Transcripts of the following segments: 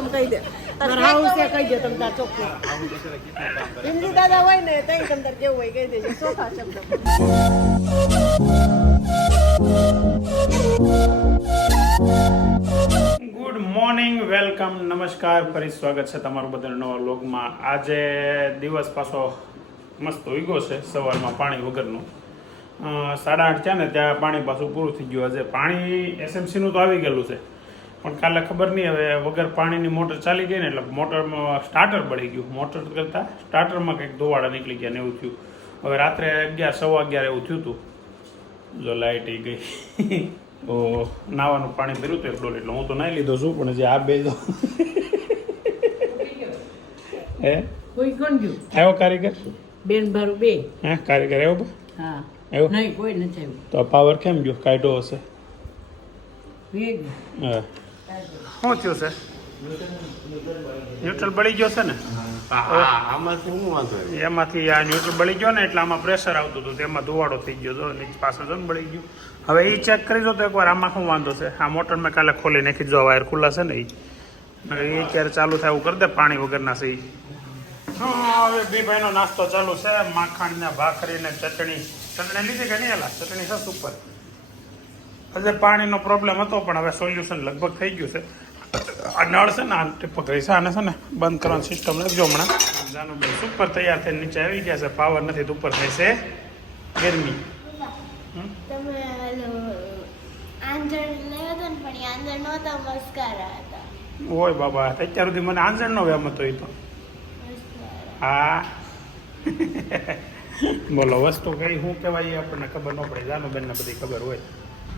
તમે કહી દે તારા હાઉસ છે કહી દે તમે તાર ચોખ્ખું હિન્દી દાદા હોય ને તઈ તમે તાર કેવું હોય કહી દેજો ચોખા શબ્દ ગુડ મોર્નિંગ વેલકમ નમસ્કાર ફરી સ્વાગત છે તમારું બધાના નવા વ્લોગમાં. આજે દિવસ પાછો મસ્ત ઉગ્યો છે સવારમાં પાણી વગરનું. 8:30 છે ને ત્યાં પાણી પાછું પૂરું થઈ ગયું. આજે પાણી એસએમસીનું તો આવી ગયેલું છે પણ કાલે ખબર નહીં હવે વગર પાણીની મોટર ચાલી ગઈ ને એટલે મોટરમાં સ્ટાર્ટર બળી ગયું. મોટર કરતાં સ્ટાર્ટરમાં કંઈક ધોવાડા નીકળી ગયા ને એવું થયું. હવે રાત્રે 11 સવા 11 એવું થયું હતું. જો લાઇટ ગઈ તો નાવાનું પાણી ભર્યું હતું 1 ડોલ એટલે હું તો નાહી લીધો છું પણ જે આ બે તો હે કોઈ કોણ ગયું આવ્યો કારીગર બેન ભારું બે હે કારીગર આવ્યો હા આવ્યો નહીં કોઈ નથી આવ્યું તો પાવર કેમ ગયો કાઢ્યો હશે હા શું થયું છે ન્યુટ્રલ બળી ગયો છે ને એમાંથી આ ન્યુટ્રલ બળી ગયો ને એટલે આમાં પ્રેશર આવતું હતું તેમાં ધુવાડો થઈ ગયો તો નીચે પાસે તો બળી ગયું. હવે એ ચેક કરી દો તો એકવાર આમાં શું વાંધો છે. આ મોટર મેં કાલે ખોલી નાખી જો વાયર ખુલ્લા છે ને એ ક્યારે ચાલુ થાય એવું કરી દે પાણી વગરના છે. હા હવે બે ભાઈનો નાસ્તો ચાલુ છે. માખણ ને ભાખરી ને ચટણી લીધી કે નહીં એલા ચટણી છે ઉપર. એટલે પાણીનો પ્રોબ્લેમ હતો પણ હવે સોલ્યુશન લગભગ થઈ ગયું છે. આ નળ છે ને આ ટીપક રહી છે આને છે ને બંધ કરવાની સિસ્ટમ લખજો હમણાં. જાનું બે સુપર તૈયાર થઈને નીચે આવી ગયા છે. પાવર નથી તો ઉપર થાય છે ગરમી. ઓય બાબા અત્યાર સુધી મને આંજણ નો વ્યામ હતો એ તો. હા બોલો વસ્તુ કઈ શું કહેવાય આપણને ખબર ન પડે. જાનું બેનને બધી ખબર હોય.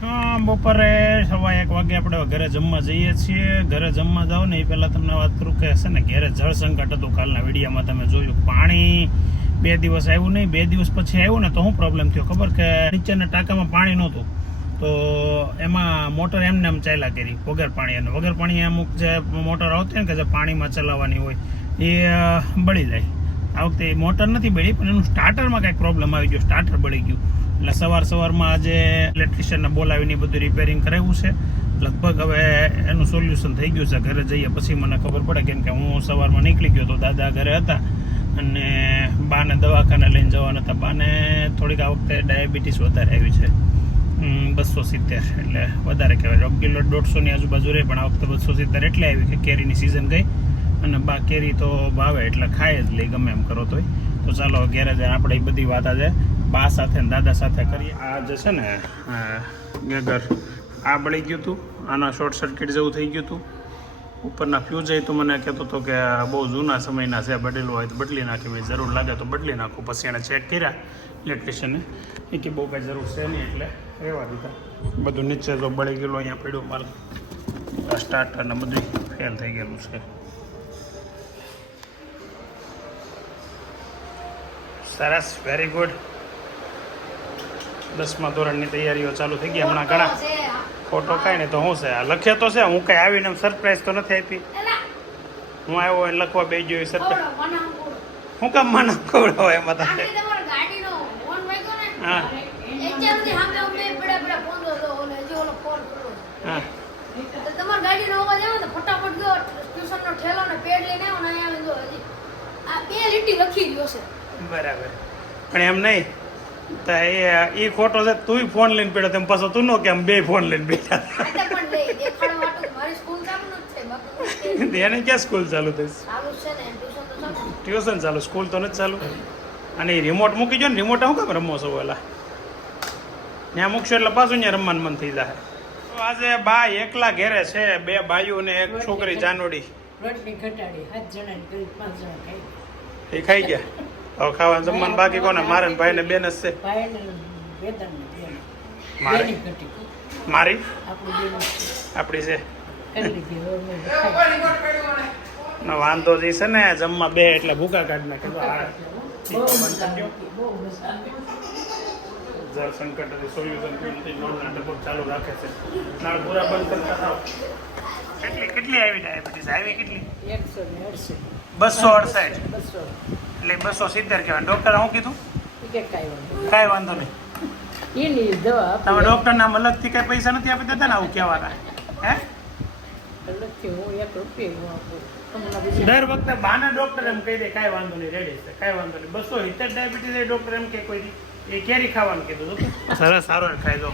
હા બપોરે 1:15 વાગે આપણે ઘરે જમવા જઈએ છીએ. ઘરે જમવા જાઓ ને એ પહેલાં તમને વાત કરું કે છે ને ઘરે જળ સંકટ હતું. કાલના વિડીયોમાં તમે જોયું પાણી 2 દિવસ આવ્યું નહીં. 2 દિવસ પછી આવ્યું ને તો શું પ્રોબ્લેમ થયો ખબર કે નીચેના ટાંકામાં પાણી નહોતું તો એમાં મોટર એમને એમ ચાલ્યા કરી વગર પાણી. અને વગર પાણી અમુક જે મોટર આવતી ને કે જે પાણીમાં ચલાવવાની હોય એ બળી જાય. આ વખતે મોટર નથી બળી પણ એનું સ્ટાર્ટરમાં કંઈક પ્રોબ્લેમ આવી ગયો. સ્ટાર્ટર બળી ગયું એટલે સવારમાં આજે ઇલેક્ટ્રિશિયનને બોલાવીને બધું રિપેરિંગ કરાવ્યું છે. લગભગ હવે એનું સોલ્યુશન થઈ ગયું છે. ઘરે જઈએ પછી મને ખબર પડે કેમ કે હું સવારમાં નીકળી ગયો તો દાદા ઘરે હતા અને બાને દવાખાને લઈને જવાના હતા. બાને થોડીક આ વખતે ડાયાબિટીસ વધારે આવી છે 270 એટલે વધારે કહેવાય. 1 કિલો 150ની આજુબાજુ રહે પણ આ વખતે 270 એટલે આવી કે કેરીની સિઝન ગઈ અને બા કેરી તો ભાવે એટલે ખાય જ લઈ ગમે એમ કરો તોય. તો ચાલો ઘેરે જાય આપણે એ બધી વાત આજે બા સાથે ને દાદા સાથે કરીએ. આ જે છે ને ગેગર આ બળી ગયું હતું. આના શોર્ટ સર્કિટ જેવું થઈ ગયું હતું. ઉપરના ફ્યુઝ એ તો મને કહેતો હતો કે બહુ જૂના સમયના છે બદલવું હોય તો બદલી નાખી. મેં જરૂર લાગે તો બદલી નાખું. પછી એણે ચેક કર્યા ઇલેક્ટ્રિશિયને એ કે બહુ કાંઈ જરૂર છે નહીં એટલે રહેવા દીધા. બધું નીચે તો બળી ગયેલું અહીંયા પડ્યું માલ સ્ટાર્ટર ને બધું ફેલ થઈ ગયેલું છે. સરસ વેરી ગુડ. 10મા ધોરણની તૈયારીઓ ચાલુ થઈ ગઈ હમણાં. ઘણા ફોટો કાંઈ નહીં તો શું છે આ લખે તો છે. હું કાંઈ આવીને સરપ્રાઈઝ તો નથી આપી. હું આવ્યો હોય લખવા બે ગયો સરપ્રાઈઝ શું કામ માના ખવડાવો એમાં તારે. હા બરાબર પણ એમ નહીં તો એ ખોટો છે. તું ફોન લઈને બેઠો તેમ પાછો તું નો કે આમ બે ફોન લઈને બેઠા. એને ક્યાં સ્કૂલ ચાલુ થઈશ? ટ્યુશન ચાલુ સ્કૂલ તો નથી ચાલુ. અને એ રિમોટ મૂકી જો ને રિમોટ શું કામ રમો છો ઓલા ત્યાં મૂકશો એટલે પાછું ત્યાં રમવાનું મન થઈ જાય. આજે બા એકલા ઘેરે છે. 2 ભાઈઓ ને 1 છોકરી જાનોડી. એ ખાઈ ગયા. હવે ખાવાનું જમવાનું બાકી કોને? મારે ને ભાઈ ને બેન જ છે. મારી આપણી છે વાંધો જે છે ને જમવા બે એટલે ભૂકા કાઢ નાખે. જળ સંકટ સોલ્યુશન ચાલુ રાખે છે. નાળ પૂરા બંધ કરતા થાવ. કેટલી આવી ડાયાબિટીસ આવી? કેટલી? 268 એટલે 270 કહેવાય. ડોક્ટર શું કીધું? કાંઈ વાંધો નહીં. તમે ડોક્ટર નામ અલગથી કઈ પૈસા નથી આપી દેતા ને આવું કહેવાના? હે નથી હું 1 રૂપિયો હું આપું હમણાં બીજી દર વખતે બાના ડોક્ટર એમ કહી દે કાંઈ વાંધો નહીં રેડી છે કાંઈ વાંધો નહીં 270 ડાયાબિટીસ એ ડોક્ટર એમ કે કોઈ દી એ કેરી ખાવાનું કીધું હતું સરસ સારો ખાઈ દો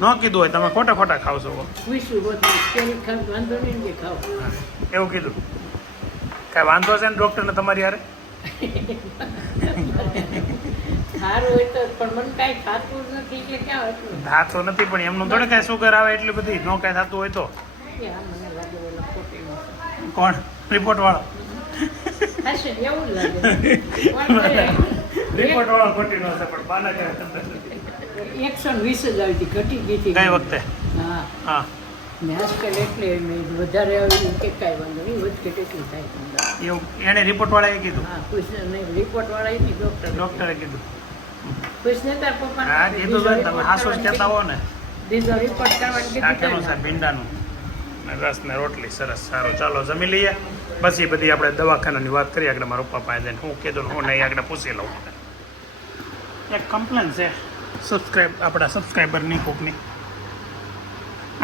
ન કીધું હોય તમે ખોટા ખોટા ખાવ છો પૂછ્યું બધું કેરી ખાવ વાંધો નહીં કે ખાવ એવું કીધું કાંઈ વાંધો છે ને ડોક્ટરને તમારી યારે સારું હોય તો પણ મને કાંઈ ખાતું જ નથી કે ક્યાં હતું થાતો નથી પણ એમનું થોડે કાંઈ સુગર આવે એટલી બધી ન કાંઈ થતું હોય તો કે આ મને લાગે ઓલો ખોટીનો છે. કોણ રિપોર્ટ વાળો હશે એવું જ લાગે રિપોર્ટ વાળો ખોટી નો હશે પણ બાના કરે 120 જ આવી ઘટી ગઈ હતી કઈ વખતે હા હા ને આજકાલ એટલે મેં વધારે આવી કે કાંઈ વાંધો નહીં વધઘટ એટલી થાય એવું એને રિપોર્ટ વાળાએ કીધું હા પૂછને નહીં રિપોર્ટ વાળા નહીં ડોક્ટરે કીધું પૂછને તાર પપ્પા હા કીધું તો તમે હાસો જ કહેતા હો ને બીજો રિપોર્ટ કરવાનું શાકેનું છે ભીંડાનું ને રસ ને રોટલી સરસ સારું ચાલો જમી લઈએ પછી બધી આપણે દવાખાનાની વાત કરીએ આગળ મારા પપ્પા પાસે જઈને હું કીધું હું નહીં આગળ પૂછી લઉં એક કમ્પ્લેન છે આપણા સબસ્ક્રાઈબરની કોકની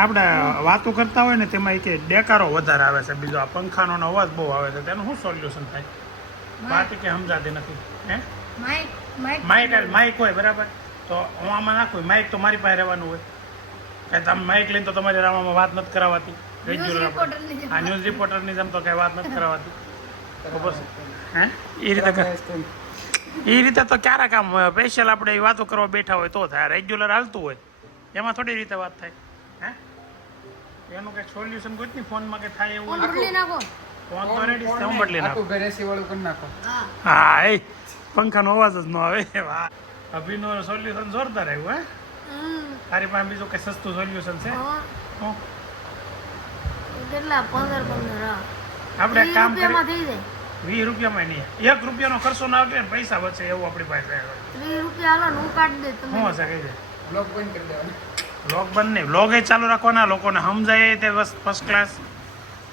આપણે વાતો કરતા હોય ને તેમાં એ કે ડેકારો વધારે આવે છે બીજો આ પંખાનો અવાજ બહુ આવે છે તેનું શું સોલ્યુશન થાય વાત કે સમજાતી નથી હે માઇક હોય બરાબર તો હું આમાં નાખું માઇક તો મારી પાસે રહેવાનું હોય કાંઈ તમે માઇક લઈને તો તમારી રામામાં વાત નથી કરાવાતી રેગ્યુલર હા ન્યૂઝ રિપોર્ટરની જેમ તો કાંઈ વાત નથી કરાવાતી બસ હે એ રીતે તો ક્યારેક આમ સ્પેશિયલ આપણે એ વાતો કરવા બેઠા હોય તો થાય રેગ્યુલર હાલતું હોય એમાં થોડી રીતે વાત થાય હે એનું કંઈક સોલ્યુશન કોઈ નહીં ફોનમાં કે થાય એવું ફોન તો રેડી છે હું બદલી નાખો હા એ પંખાનો અવાજ જ ન આવે વાહ અભિનો સોલ્યુશન જોરદાર આવ્યું હે તારી પાસે બીજું કઈ સસ્તું સોલ્યુશન છે હું આપણે કામ કરી 20 રૂપિયામાં નહીં 1 રૂપિયાનો ખર્ચો ના આવે પૈસા બચે એવું આપણી પાસે 30 રૂપિયા હાલો હું કાઢી દે તમે શું હશે કહી દે બ્લોગ બંધ કરી દેવાનો બ્લોગ બંધ નહીં બ્લોગ એ ચાલુ રાખવાના લોકોને સમજાય તે ફર્સ્ટ ક્લાસ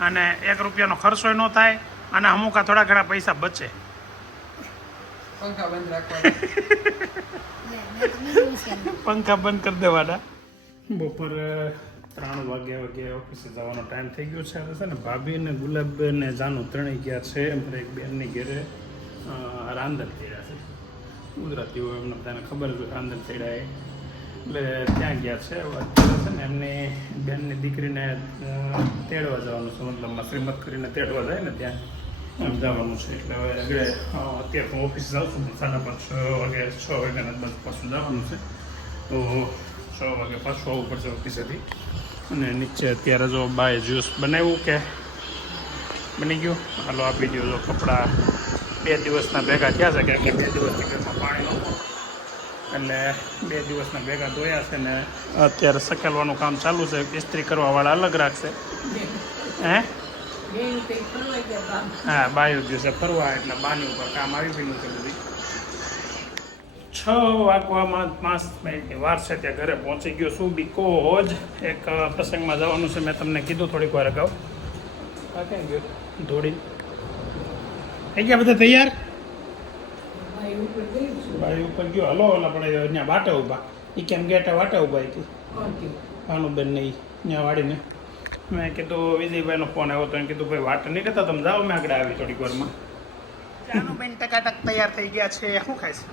અને 1 રૂપિયાનો ખર્ચો ન થાય અને અમુક થોડા ઘણા પૈસા બચે પંખા બંધ કરી દેવાના બપોર 3 વાગ્યા ઓફિસે જવાનો ટાઈમ થઈ ગયો છે હવે છે ને ભાભી અને ગુલાબબેન ને જાનું ત્રણેય ગયા છે અમારે એક બેનની ઘેરે રાંધણ થયા છે ગુજરાતી હોય એમને બધાને ખબર છે રાંધણ થયા એટલે ત્યાં ગયા છે અત્યારે છે ને એમની બેનની દીકરીને તેડવા જવાનું છે મતલબમાં શ્રીમત કરીને તેડવા જાય ને ત્યાં એમ જવાનું છે એટલે હવે આગળ અત્યારે હું ઓફિસ જાઉં છું 5:30 6 વાગ્યાના બસ પાછું જવાનું છે તો 6 વાગે પાછું આવવું પડશે ઓફિસેથી અને નીચે અત્યારે જો બાય જ્યુસ બનાવ્યું કે બની ગયું હાલો આપી દો જો કપડાં 2 દિવસના ભેગા થયા છે કે 2 દિવસની ઘરમાં પાણી નહોતું એટલે 2 દિવસના ભેગા ધોયા છે ને અત્યારે સકેલવાનું કામ ચાલુ છે ઇસ્ત્રી કરવાવાળા અલગ રાખશે હે હા બાયું દિવસે ફરવા એટલે બાની ઉપર કામ આવી ગયું છે બધી 6 વાગવામાં 5 મિનિટની વાર છે ત્યાં ઘરે પહોંચી ગયો છું બીકોઝ એક પ્રસંગમાં જવાનું છે મેં તમને કીધું થોડીક વાર અગાઉ આ કેમ ગયો દોડી થઈ ગયા બધા તૈયાર બાઈ ઉપર ગયો હલો ઓલા પડે ત્યાં વાટે ઊભા એ કેમ ગેટા વાટે ઊભા હતી ભાનુબેન ને ત્યાં વાળીને મેં કીધું વિજયભાઈનો ફોન આવ્યો તો એને કીધું ભાઈ વાટ નહીં કરતા તમે જાઓ મેં આગળ આવી થોડીક વારમાં ભાનુબેન ટકાટક તૈયાર થઈ ગયા છે શું ખાય છે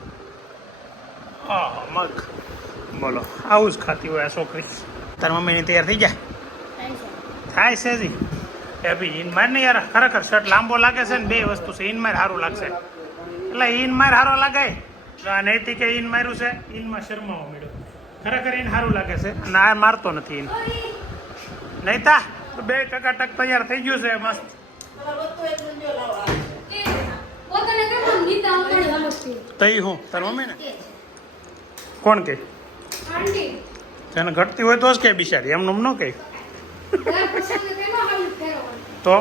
મગ બોલો આવું જ ખાતી હોય આ છોકરી તારી મમ્મીની તૈયાર થઈ ગયા થાય છે જી એ ભાઈ ઈન માર ને યાર ખરેખર શર્ટ લાંબો લાગે છે ને 2 વસ્તુ છે ઈન માર સારું લાગશે એટલે ઈન માર સારો લાગે નૈતિકે ઈન માર્યું છે ઈનમાં શરમાવો મળ્યો ખરેખર ઈન સારું લાગે છે અને આ મારતો નથી ઈન નૈતા 2 ટકાટક તૈયાર થઈ ગયું છે મસ્ત તઈ હું તાર મમ્મી ને કોણ કે તેને ઘટતી હોય તો જ કે બિચારી એમનું ન કહે તો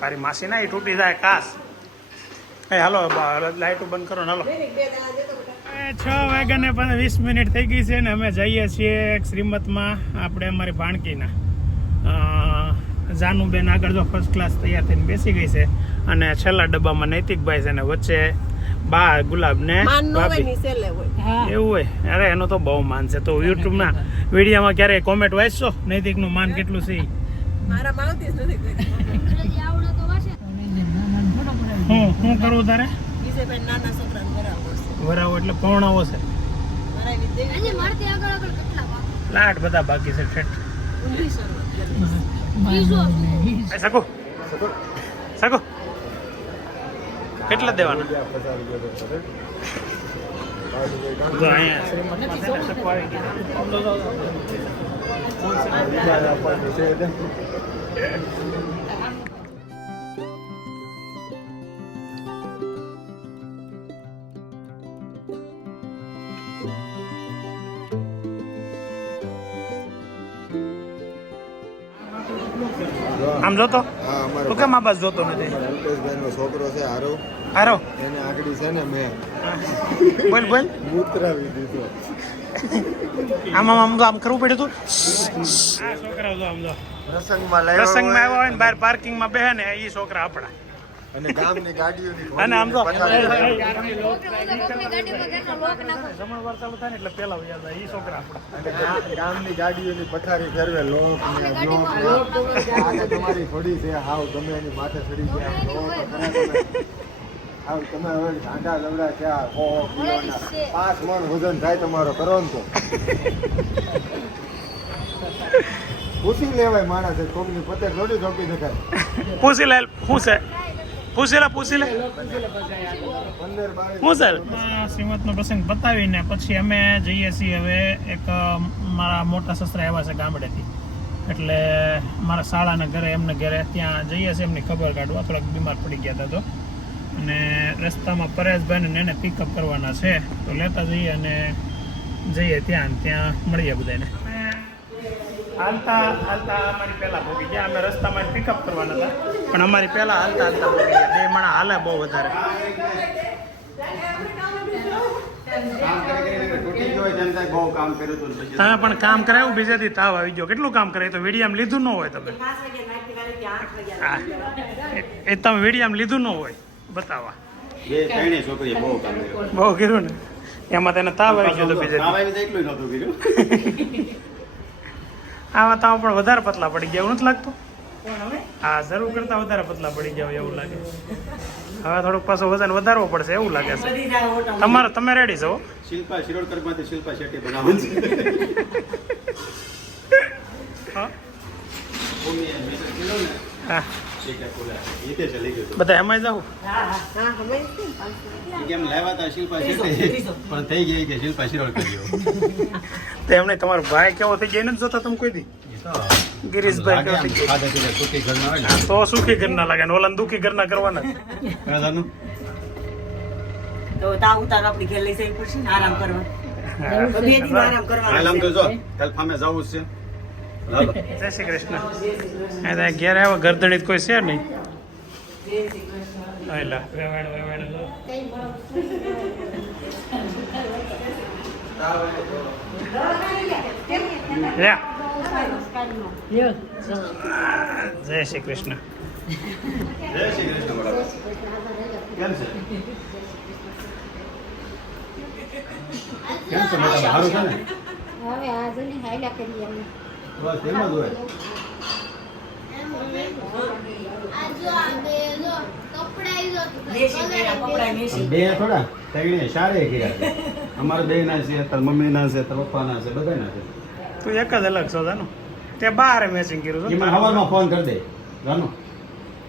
તારી માસી ના એ તૂટી જાય કાસ એ હાલો લાઈટો બંધ કરો ને હાલો 6:20 થઈ ગઈ છે ને અમે જઈએ છીએ એક શ્રીમતમાં આપણે અમારી ભાણકીના જાનુબેન આગળ જો ફર્સ્ટ ક્લાસ તૈયાર થઈને બેસી ગઈ છે અને છેલ્લા ડબ્બામાં નૈતિકભાઈ છે ને વચ્ચે બા ગુલાબ ને એવું હોય અરે એનો તો બહુ માન છે તો વિડીયોમાં ક્યારેય કોમેન્ટ વાંચશો નૈતિકનું માન કેટલું છે ઈ? મારા માવતી જ નથી કોઈ અંગ્રેજી આવડે તો વાંચે. હું કરવું તારે વિશે ભાઈ નાના છોકરાને બરાબર છે વરાવો એટલે પૌણાવો છે મારા વિદ્યા હજી મારથી આગળ આગળ કેટલા વાગે? લાટ બધા બાકી છે ઠેઠ ઊંધી શરૂઆત કરી. ત્રીજો એ સકો સકો કેટલા દેવાના જો અહીંયા શ્રીમંતમાં છે ને સકો આવી ગયા. આમ જોતો હા, અમારો તો કેમ આ બાજુ જોતો નથી અલ્પેશભાઈનો છોકરો છે હારો હારો એને આગળ છે ને મેં બોલ બોલ મૂતરાવી દીધો. આમ આમ કરવું પડ્યું તું આ છોકરા જો આમ જો પ્રસંગમાં પ્રસંગમાં આવ્યા હોય ને બહાર પાર્કિંગમાં બેહે ને એ છોકરા આપણા અને ગામની ગાડીઓની અને આમ જો પથારી કોકની ગાડીમાં કેટલો લોક નાખો. જમણવાર ચાલુ થાય ને એટલે પેલા યાદ આવે એ છોકરા આપણા અને ગામની ગાડીઓની પથારી ફેરવે લોક ને બ્લોક ને આ તમારી થોડી છે હાવ ગમે એની માથે ચડી ગયા જોવો તો ખરા તમે. હાવ તમે હવે ઢાંઢા લવડા થયા 100 કિલોના 5 મણ વજન થાય તમારો કરો ને તો પૂછી લેવાય માણસ કોકની પતે થોડી ઠોકી નખાય. પૂછી લે શું છે પૂછી લે 15 22 હું સર શ્રીમતનો પ્રસંગ બતાવીને પછી અમે જઈએ છીએ હવે એક મારા મોટા સસરા આવ્યા છે ગામડેથી એટલે મારા શાળાના ઘરે એમને ઘરે ત્યાં જઈએ છીએ એમની ખબર કાઢવા થોડાક બીમાર પડી ગયા હતા તો અને રસ્તામાં પરેશભાઈને એને પિકઅપ કરવાના છે તો લેતા જઈએ અને જઈએ ત્યાં મળીએ બધાને હાલતા હાલતા અમારી પહેલા ભોગી ગયા અમે રસ્તામાં પિકઅપ કરવાના હતા પણ અમારી પહેલા હાલતા હાલતા ભોગી ગયા બે માણા હાલે બહુ વધારે તમે પણ કામ કરાવ્યું બીજેથી તાવ આવી ગયો કેટલું કામ કરાય તો વિડીયામ લીધું ન હોય તમે 5 વાગે નાખી વાળી 8 વાગે હા એ તમે વિડીયામ લીધું ન હોય બતાવવા બહુ કીધું ને એમાં તેને તાવ આવી ગયો તો બીજેથી આમાં તમે પણ વધારે પતલા પડી ગયા એવું નથી લાગતું હા જરૂર કરતા વધારે પતલા પડી ગયા એવું લાગે હવે થોડુંક પાછું વજન વધારવો પડશે એવું લાગે છે બધી જાય ઓટો તમે રેડી છો શિલ્પા શિરોડકરમાંથી શિલ્પા શેટ્ટી બનાવવાનું છે. હા ભૂમિ અને મેટર કિલો ને હા એ કે બોલા એ તે ચલી ગયો બધા એમાં જાવ હા હા ખબર છે એ કેમ લાવ્યા હતા શિલ્પા શેટ્ટી પણ થઈ ગઈ કે શિલ્પા શિરોડકર ગયો તો એમને તમારો ભાઈ કેવો થઈ ગયા નથી જોતા તમે કોઈ દી ગિરીશભાઈ કેવો થઈ ગયા ખાધા પીધા સુખી ઘર ના હોય ને તો સુખી ઘરના લાગે ને ઓલા દુખી ઘરના કરવાના રાધાનું તો તા ઉતાર આપણી ઘેર લઈ જવી પડશે ને આરામ કરવા તો બે દિન આરામ હાલ કરવાનો આમ તો છે. જો તલફામે જવું જ છે હાલો. જય શ્રી કૃષ્ણ એ તો ઘેર આવ્યા ગરદણી કોઈ છે નહીં જય શ્રી કૃષ્ણ. હાલા વેવાણ લો લે જય શ્રી કૃષ્ણ જય શ્રી કૃષ્ણ બરાબર કેમ છે કેમ છે મેડમ સારું છે ને હવે આજે ને હાઈલા કરીએ અમે. બસ એમ જ હોય આ જો આ બે જો કપડાં જો દેશી પેલા કપડાં મેસી બે થોડા તગડીને સારે કર્યા છે અમારા બે ના છે તાર મમ્મી ના છે તાર પપ્પા ના છે બધા ના છે તું એક જ અલગ છો જાનો તે બાર મેચિંગ કર્યું એ મને હવારમાં ફોન કરી દે જાનો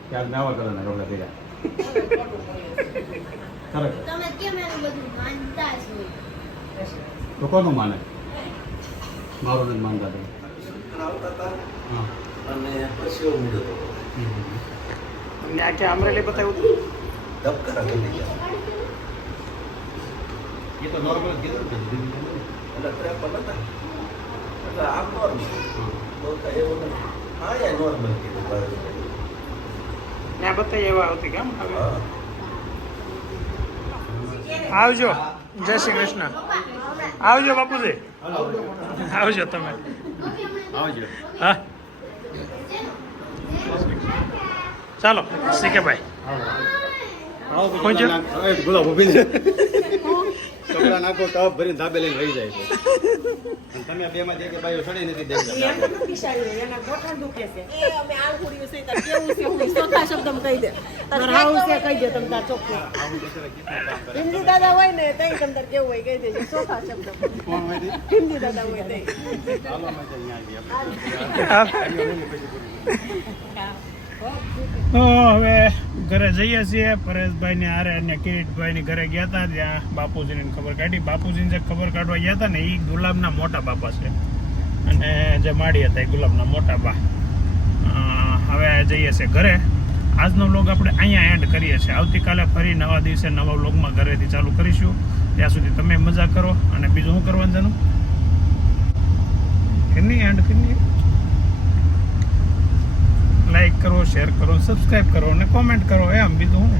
કે આજ નવા કલરના કપડા પહેર્યા સરસ તમે કેમ એનું બધું માનતા છો? તો કોનું માને મારું નથી માનતા તમે હા અને પછી એવું મળ્યો ને આ કે અમરેલી બતાવ્યું હતું ધબકારા કરી ગયા એ તો નોર્મલ કીધું ને એટલે ત્રેપન હતા એટલે આમ નોર્મલ બહુ કાંઈ એવું નથી હા એ નોર્મલ કીધું બરાબર ને આ બતાવી એવા આવતી કેમ હવે હા આવજો જય શ્રી કૃષ્ણ આવજો બાપુજી આવજો તમે આવજો હા ચાલો શીખે ભાઈ પહોંચ્યો? ગુલાબ ઉભી છે કપડા નાખો ટપ ભરીને ધાબે લઈને વહી જાય છે અને તમે બેમાં જે કે બાયો સડી નથી દેતા એને નથી સારી, એના ગોઠણ દુખે છે. એ અમે આંગળીઓ છે, તાર કેવું છે, હું ચોખ્ખા શબ્દમાં કહી દે. તાર હાવું છે કહી દે તમ તાર ચોખ્ખું. આવું બિચારા કેટલું કામ કરે હિન્દી દાદા હોય ને તઈ તમ તાર કેવું હોય કહી દેજો ચોખ્ખા શબ્દમાં. કોણ હોય તે? હિન્દી દાદા હોય તઈ. હાલો અમે તો અહીંયા આવીએ તો હવે ઘરે જઈએ છીએ. પરેશભાઈ ને હારે અને કિરીટભાઈ ની ઘરે ગયા હતા, ત્યાં બાપુજીને ખબર કાઢી. બાપુજીને જે ખબર કાઢવા ગયા હતા ને એ ગુલાબના મોટા બાપા છે, અને જે માડી હતા એ ગુલાબના મોટા બા. હવે જઈએ છીએ ઘરે. આજનો વ્લોગ આપણે અહીંયા એન્ડ કરીએ છીએ. આવતીકાલે ફરી નવા દિવસે નવા વ્લોગમાં ઘરેથી ચાલુ કરીશું. ત્યાં સુધી તમે મજા કરો. અને બીજું શું કરવાનું જાનું એમની એન્ડ કરી લાઈક કરો, શેર કરો, સબસ્ક્રાઈબ કરો અને કોમેન્ટ કરો. એમ બીજું હું ને